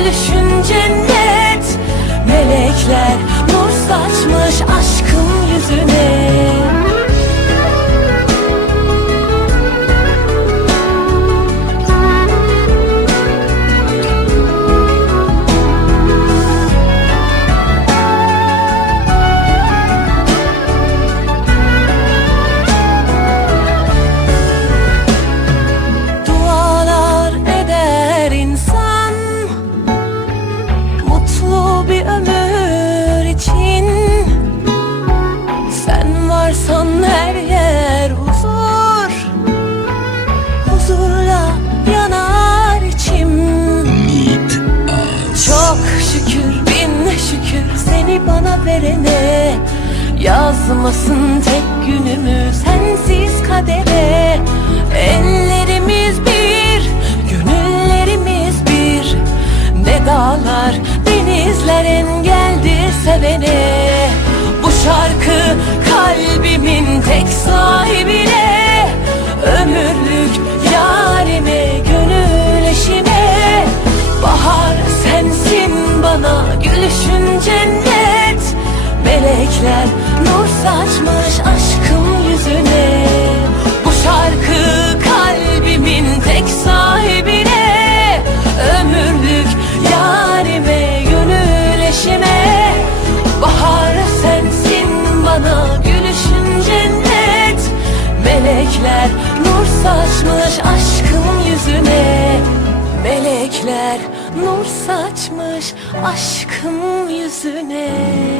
bana bana verene. Yazmasın tek günümü sensiz kadere. Ellerimiz bir, gönüllerimiz bir. Ne dağlar, denizler engeldir sevene. Bu şarkı kalbimin tek sahibine Melekler nur saçmış aşkım yüzüne